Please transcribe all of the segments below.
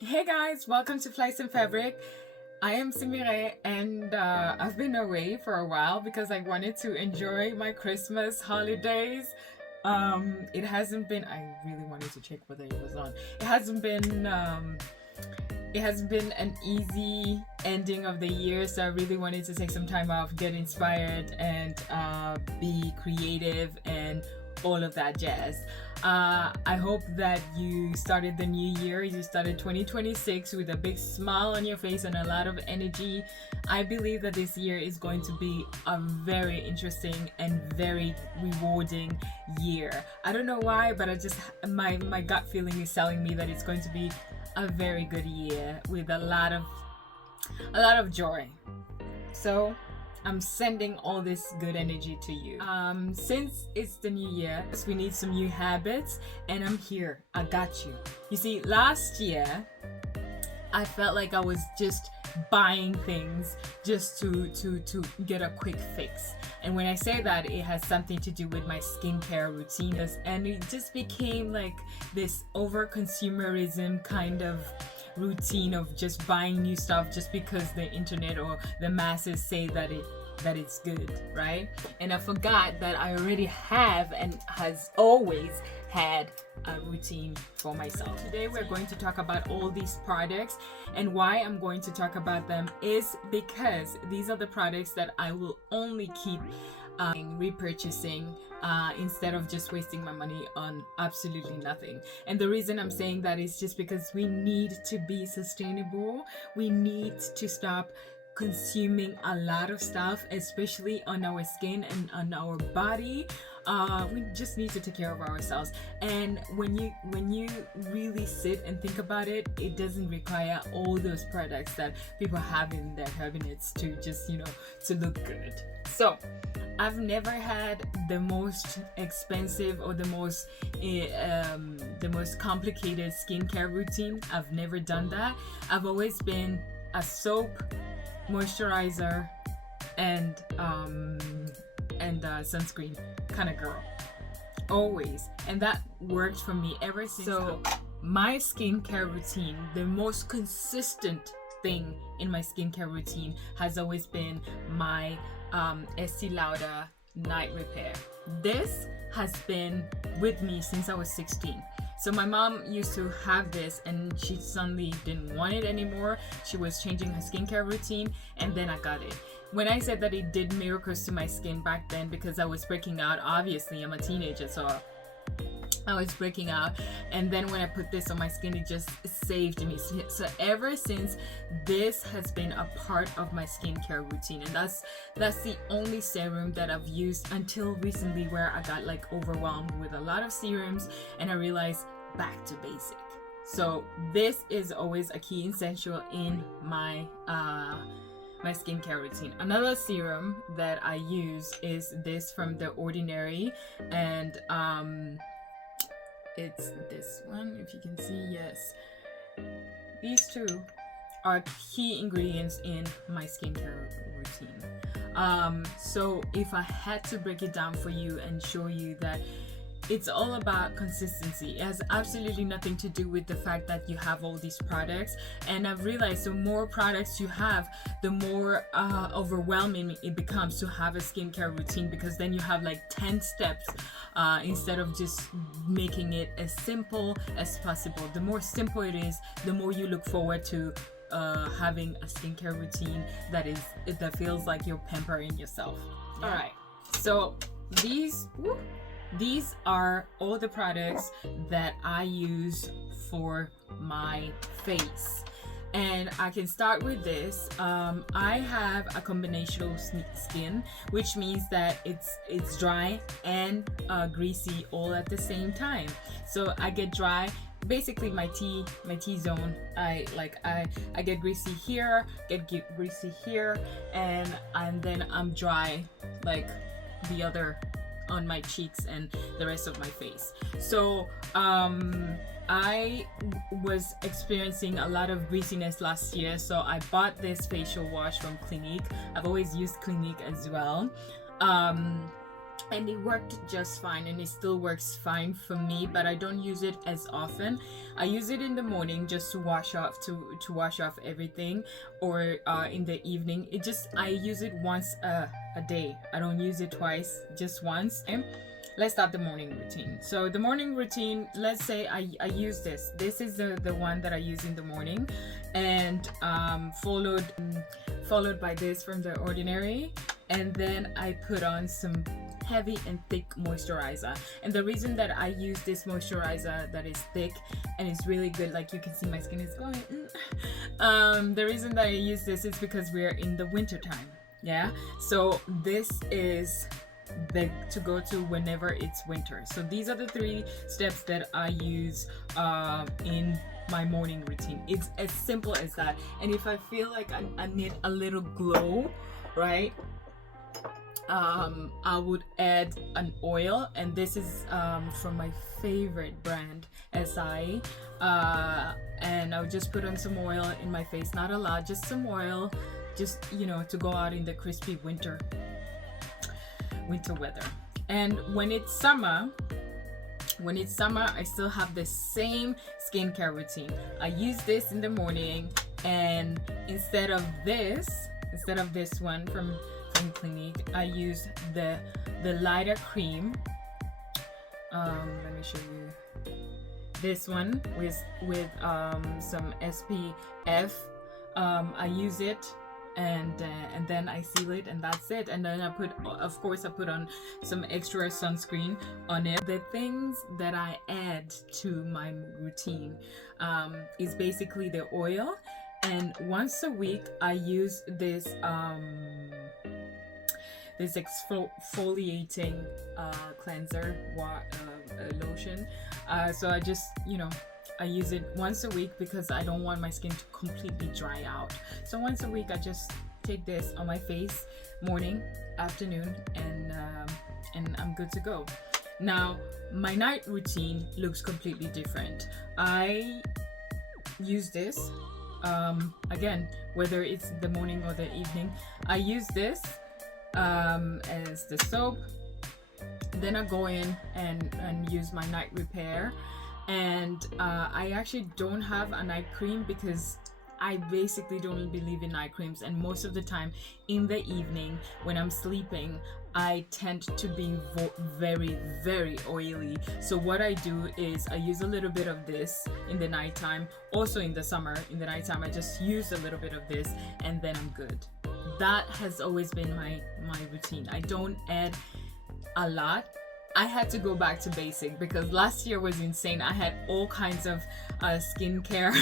Hey guys, welcome to Flights and Fabric. I am Simire and I've been away for a while because I wanted to enjoy my Christmas holidays. It hasn't been, I really wanted to check whether it was on. It hasn't been an easy ending of the year, so I really wanted to take some time off, get inspired, and be creative and all of that jazz. I hope that you started the new year, you started 2026 with a big smile on your face and a lot of energy. I believe that this year is going to be a very interesting and very rewarding year. I don't know why, but my gut feeling is telling me that it's going to be a very good year with a lot of joy. So I'm sending all this good energy to you. Since it's the new year, we need some new habits, and I'm here. I got you. You see, last year, I felt like I was just buying things just to get a quick fix. And when I say that, it has something to do with my skincare routine, and it just became like this over-consumerism kind of routine of just buying new stuff just because the internet or the masses say that it's good, right? And I forgot that I already have and has always had a routine for myself. Today we're going to talk about all these products, and why I'm going to talk about them is because these are the products that I will only keep repurchasing instead of just wasting my money on absolutely nothing. And the reason I'm saying that is just because we need to be sustainable. We need to stop consuming a lot of stuff, especially on our skin and on our body. We just need to take care of ourselves. And when you really sit and think about it, it doesn't require all those products that people have in their cabinets to just to look good. So I've never had the most expensive or the most complicated skincare routine. I've never done that. I've always been a soap, moisturizer, and sunscreen kind of girl, always, and that worked for me ever since. So my skincare routine, the most consistent thing in my skincare routine has always been my Estée Lauder night repair. This has been with me since I was 16. So my mom used to have this, and she suddenly didn't want it anymore. She was changing her skincare routine, and then I got it. When I said that it did miracles to my skin back then, because I was breaking out, obviously I'm a teenager, so I was breaking out, and then when I put this on my skin, it just saved me. So ever since, this has been a part of my skincare routine, and that's the only serum that I've used until recently, where I got like overwhelmed with a lot of serums, and I realized back to basic. So this is always a key essential in my skincare routine. Another serum that I use is this from The Ordinary, and it's this one, if you can see. Yes, these two are key ingredients in my skincare routine. So if I had to break it down for you and show you that it's all about consistency, it has absolutely nothing to do with the fact that you have all these products. And I've realized the more products you have, the more overwhelming it becomes to have a skincare routine, because then you have like 10 steps instead of just making it as simple as possible. The more simple it is, the more you look forward to having a skincare routine that feels like you're pampering yourself. Yeah. All right, so these are all the products that I use for my face. And I can start with this. I have a combinational skin, which means that it's dry and greasy all at the same time. So I get dry, basically my T zone. I get greasy here, get greasy here, and then I'm dry like the other on my cheeks and the rest of my face. So I was experiencing a lot of greasiness last year, so I bought this facial wash from Clinique. I've always used Clinique as well. and it worked just fine, and it still works fine for me, but I don't use it as often. I use it in the morning just to wash off everything, or in the evening. I use it once a day. I don't use it twice, just once. And let's start the morning routine. So the morning routine, let's say I use this is the one that I use in the morning, and followed by this from The Ordinary, and then I put on some heavy and thick moisturizer. And the reason that I use this moisturizer that is thick and it's really good, like you can see my skin is going the reason that I use this is because we're in the winter time. Yeah, so this is the to go to whenever it's winter. So these are the 3 steps that I use in my morning routine. It's as simple as that. And if I feel like I need a little glow, right, I would add an oil, and this is from my favorite brand, Estée, and I would just put on some oil in my face, not a lot, just some oil, just to go out in the crispy winter weather. And when it's summer, I still have the same skincare routine. I use this in the morning, and instead of this one from Clinique, I use the Lauder cream. Let me show you this one with some SPF. I use it, and then I seal it, and that's it. And then I put on some extra sunscreen on it. The things that I add to my routine is basically the oil, and once a week I use this exfoliating cleanser lotion. So I just I use it once a week because I don't want my skin to completely dry out. So once a week I just take this on my face, morning, afternoon, and I'm good to go. Now my night routine looks completely different. I use this again, whether it's the morning or the evening. I use this as the soap. Then I go in and use my night repair, and I actually don't have a night cream because I basically don't believe in night creams, and most of the time in the evening when I'm sleeping I tend to be very, very oily. So what I do is I use a little bit of this in the nighttime. Also in the summer, in the nighttime, I just use a little bit of this, and then I'm good. That has always been my routine. I don't add a lot. I had to go back to basic because last year was insane. I had all kinds of skincare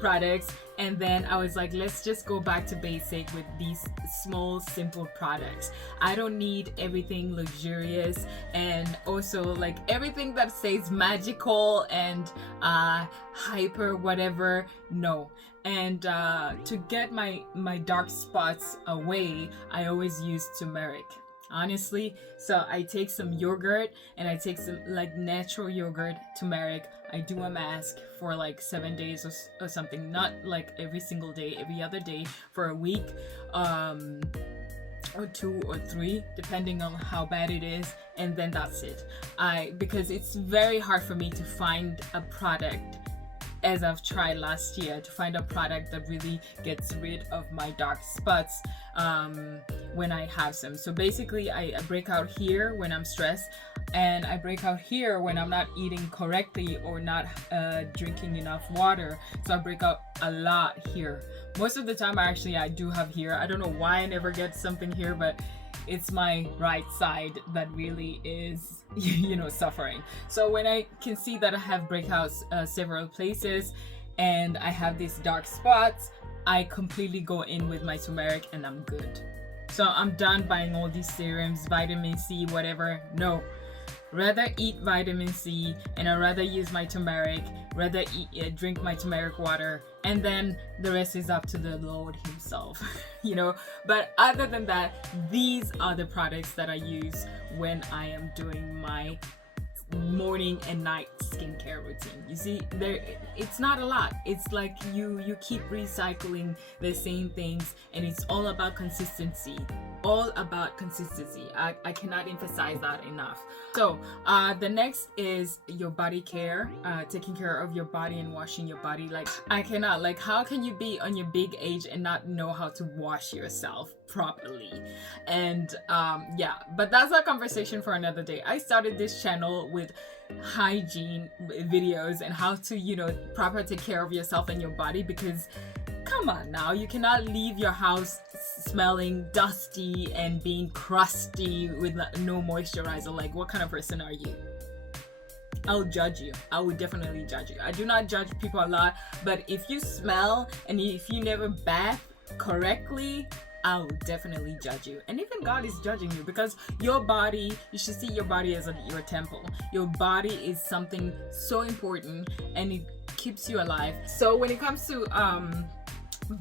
products, and then I was like, let's just go back to basic with these small, simple products. I don't need everything luxurious, and also like everything that says magical and hyper whatever. No. And to get my dark spots away, I always use turmeric. Honestly, so I take some yogurt, and I take some like natural yogurt, turmeric. I do a mask for like 7 days or something, not like every single day, every other day for a week, or 2 or 3 depending on how bad it is, and then that's it. Because it's very hard for me to find a product, as I've tried last year, to find a product that really gets rid of my dark spots when I have some. So basically I break out here when I'm stressed, and I break out here when I'm not eating correctly or not drinking enough water. So I break out a lot here. Most of the time I do have here. I don't know why I never get something here, but it's my right side that really is suffering. So when I can see that I have breakouts several places and I have these dark spots, I completely go in with my turmeric and I'm good. So I'm done buying all these serums, vitamin C, whatever. No, rather eat vitamin C, and I rather use my turmeric, rather drink my turmeric water, and then the rest is up to the Lord himself. But other than that, these are the products that I use when I am doing my morning and night skincare routine. You see, it's not a lot. It's like you keep recycling the same things, and it's all about consistency. All about consistency. I cannot emphasize that enough. So the next is your body care, taking care of your body and washing your body. Like, I cannot, like, how can you be on your big age and not know how to wash yourself properly? And yeah, but that's a conversation for another day. I started this channel with hygiene videos and how to, you know, proper take care of yourself and your body, because come on now, you cannot leave your house smelling dusty and being crusty with no moisturizer. Like, what kind of person are you? I'll judge you. I would definitely judge you. I do not judge people a lot, but if you smell and if you never bath correctly, I will definitely judge you. And even God is judging you, because your body, you should see your body as your temple. Your body is something so important, and it keeps you alive. So when it comes to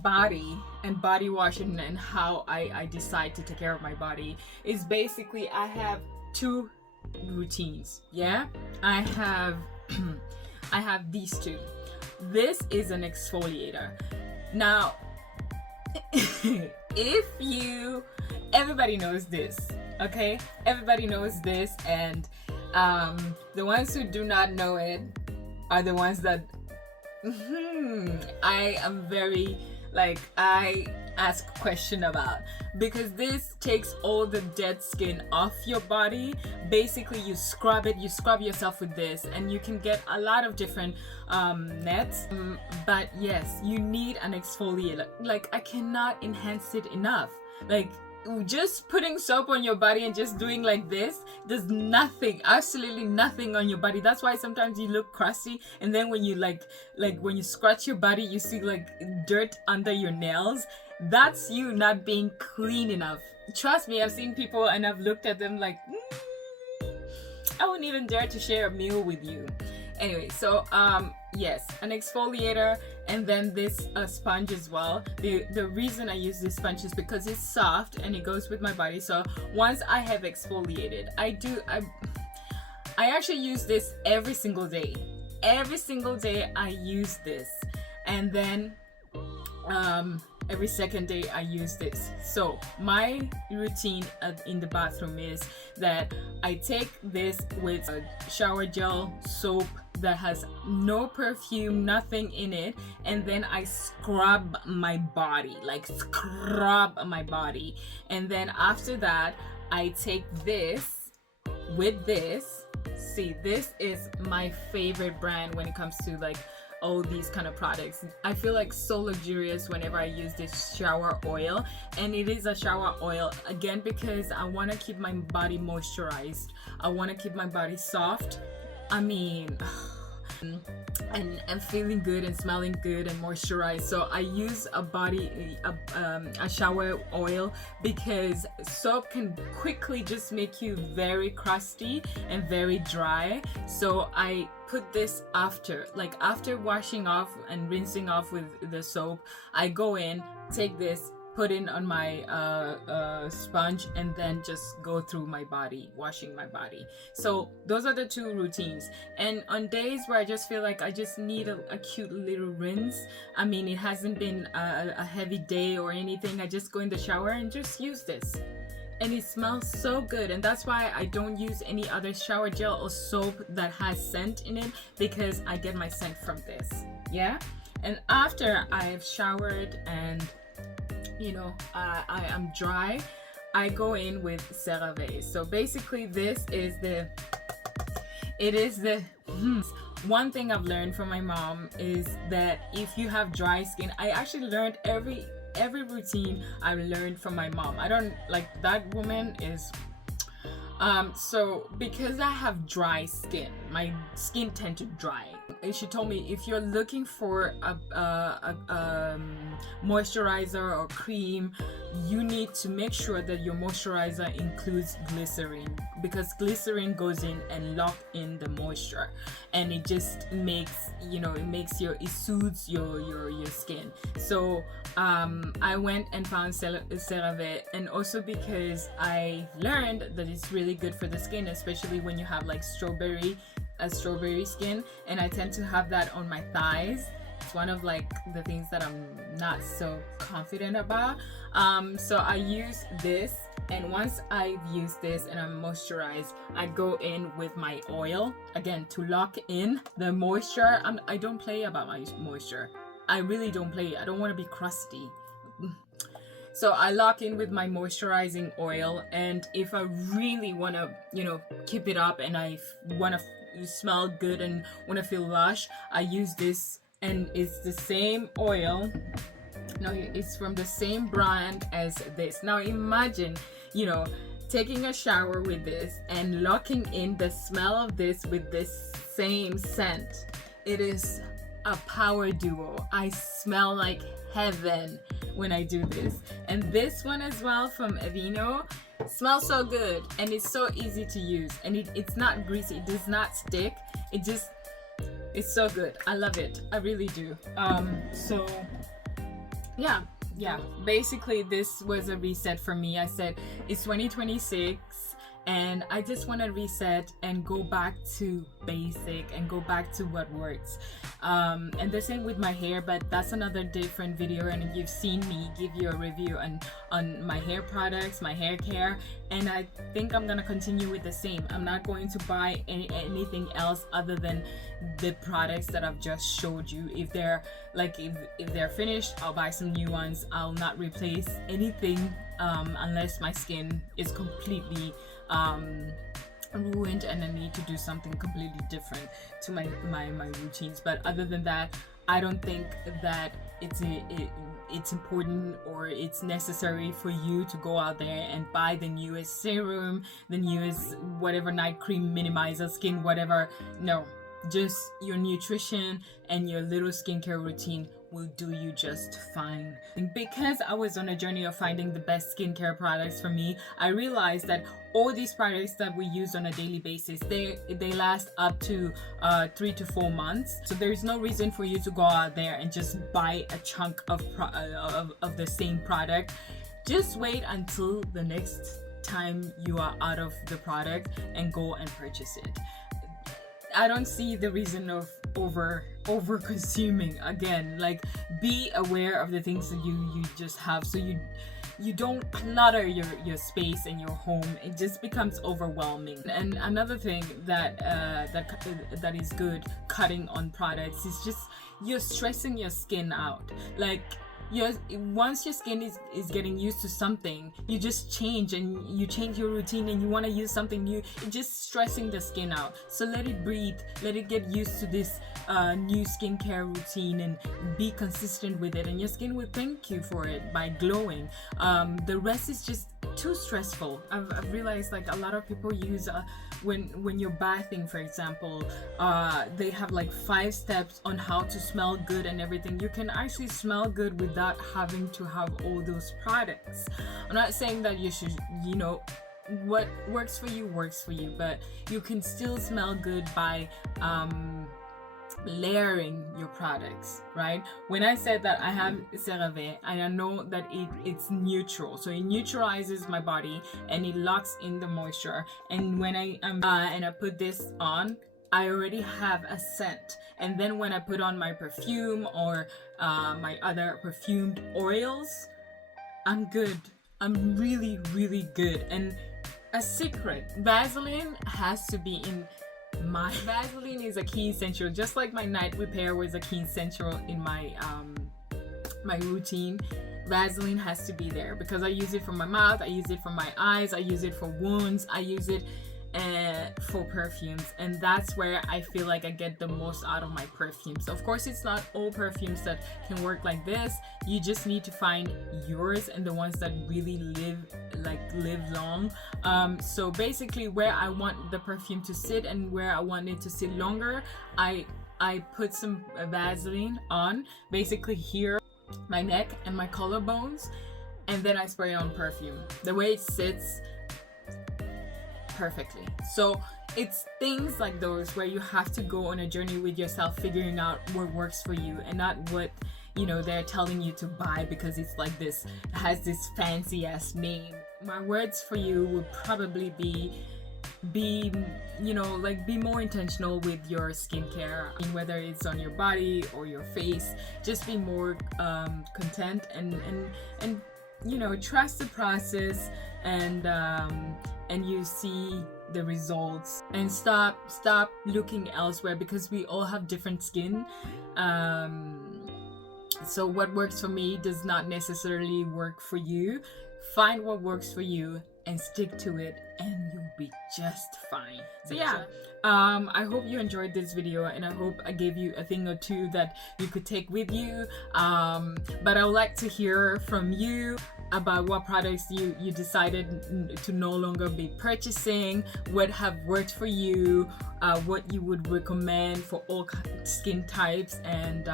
body and body washing and how I decide to take care of my body, is basically I have two routines. Yeah, I have I have these two. This is an exfoliator. Now if you, everybody knows this, okay? Everybody knows this, and the ones who do not know it are the ones that I am very, like, I ask question about, because this takes all the dead skin off your body. Basically, you scrub it, you scrub yourself with this, and you can get a lot of different nets. But yes, you need an exfoliator. Like, I cannot enhance it enough. Like, just putting soap on your body and just doing like this does nothing, absolutely nothing on your body. That's why sometimes you look crusty, and then when you like when you scratch your body, you see like dirt under your nails. That's you not being clean enough. Trust me, I've seen people and I've looked at them like, I wouldn't even dare to share a meal with you. Anyway, so yes, an exfoliator, and then this sponge as well. The reason I use this sponge is because it's soft and it goes with my body. So once I have exfoliated, I actually use this every single day. Every single day I use this, and then every second day I use this. So my routine in the bathroom is that I take this with a shower gel, soap that has no perfume, nothing in it, and then I scrub my body, like scrub my body. And then after that, I take this with this. See, this is my favorite brand when it comes to like all these kind of products. I feel like so luxurious whenever I use this shower oil, and it is a shower oil again because I want to keep my body moisturized. I want to keep my body soft. I mean, and feeling good and smelling good and moisturized. So I use a shower oil, because soap can quickly just make you very crusty and very dry. So I put this after washing off and rinsing off with the soap. I go in, take this, put in on my sponge, and then just go through my body, washing my body. So those are the two routines. And on days where I just feel like I just need a cute little rinse, I mean, it hasn't been a heavy day or anything, I just go in the shower and just use this. And it smells so good, and that's why I don't use any other shower gel or soap that has scent in it, because I get my scent from this. Yeah. And after I've showered and you know, I am dry, I go in with CeraVe. So basically this is one thing I've learned from my mom is that if you have dry skin, I actually learned every routine I learned from my mom. I don't, like, that woman is so because I have dry skin, my skin tend to dry She told me if you're looking for a moisturizer or cream, you need to make sure that your moisturizer includes glycerin, because glycerin goes in and lock in the moisture, and it just makes, you know, it soothes your skin. So I went and found CeraVe, and also because I learned that it's really good for the skin, especially when you have like strawberry skin, and I tend to have that on my thighs. It's one of like the things that I'm not so confident about. So I use this, and once I've used this and I'm moisturized, I go in with my oil again to lock in the moisture. I don't play about my moisture. I really don't play. I don't want to be crusty. So I lock in with my moisturizing oil, and if I really want to, you know, keep it up and I want to smell good and want to feel lush, I use this, and it's the same oil. No, it's from the same brand as this. Now imagine, you know, taking a shower with this and locking in the smell of this with this same scent. It is a power duo. I smell like heaven when I do this. And this one as well from Aveeno smells so good, and it's so easy to use, and it's not greasy, it does not stick, it's so good. I love it, I really do. So yeah, basically this was a reset for me. I said it's 2026 and I just want to reset and go back to basic and go back to what works. And the same with my hair, but that's another different video, and you've seen me give you a review on my hair products, my hair care, and I think I'm gonna continue with the same. I'm not going to buy anything else other than the products that I've just showed you. If they're like if they're finished, I'll buy some new ones. I'll not replace anything unless my skin is completely ruined and I need to do something completely different to my routines. But other than that, I don't think that it's important or it's necessary for you to go out there and buy the newest serum, the newest whatever night cream, minimizer, skin, whatever. No, just your nutrition and your little skincare routine will do you just fine. And because I was on a journey of finding the best skincare products for me, I realized that all these products that we use on a daily basis, they last up to 3 to 4 months. So there is no reason for you to go out there and just buy a chunk of the same product. Just wait until the next time you are out of the product and go and purchase it. I don't see the reason of over consuming. Again, like, be aware of the things that you just have, so you don't clutter your space and your home. It just becomes overwhelming. And another thing that is good cutting on products is just you're stressing your skin out. Like, once your skin is getting used to something, you just change and you change your routine and you want to use something new. It's just stressing the skin out. So let it breathe, let it get used to this new skincare routine and be consistent with it, and your skin will thank you for it by glowing. The rest is just too stressful. I've realized, like, a lot of people use when you're bathing, for example, they have like 5 steps on how to smell good and everything. You can actually smell good without having to have all those products. I'm not saying that you should, you know, what works for you, but you can still smell good by layering your products, right? When I said that I have CeraVe, and I know that it's neutral, so it neutralizes my body and it locks in the moisture, and when I put this on, I already have a scent. And then when I put on my perfume or my other perfumed oils, I'm good. I'm really, really good. And a secret, Vaseline has to be in my Vaseline is a key essential, just like my night repair was a key essential in my my routine. Vaseline has to be there because I use it for my mouth, I use it for my eyes, I use it for wounds, I use it for perfumes, and that's where I feel like I get the most out of my perfumes. Of course, it's not all perfumes that can work like this. You just need to find yours and the ones that really live long. So basically, where I want the perfume to sit and where I want it to sit longer, I I put some Vaseline on, basically here, my neck and my collarbones, and then I spray on perfume. The way it sits perfectly. So it's things like those where you have to go on a journey with yourself, figuring out what works for you and not what, you know, they're telling you to buy because it's like this, has this fancy ass name. My words for you would probably be you know, like, be more intentional with your skincare, whether it's on your body or your face. Just be more content and you know, trust the process, and you see the results, and stop looking elsewhere, because we all have different skin. So what works for me does not necessarily work for you. Find what works for you and stick to it, and you'll be just fine. So yeah, I hope you enjoyed this video, and I hope I gave you a thing or two that you could take with you. But I would like to hear from you about what products you decided to no longer be purchasing, what have worked for you, what you would recommend for all skin types, and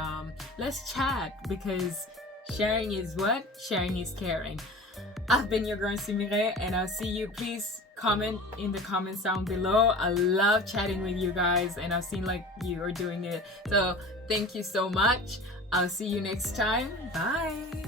let's chat, because sharing is what? Sharing is caring. I've been your girl Simire, and I'll see you. Please comment in the comments down below. I love chatting with you guys, and I've seen like you are doing it. So thank you so much. I'll see you next time. Bye.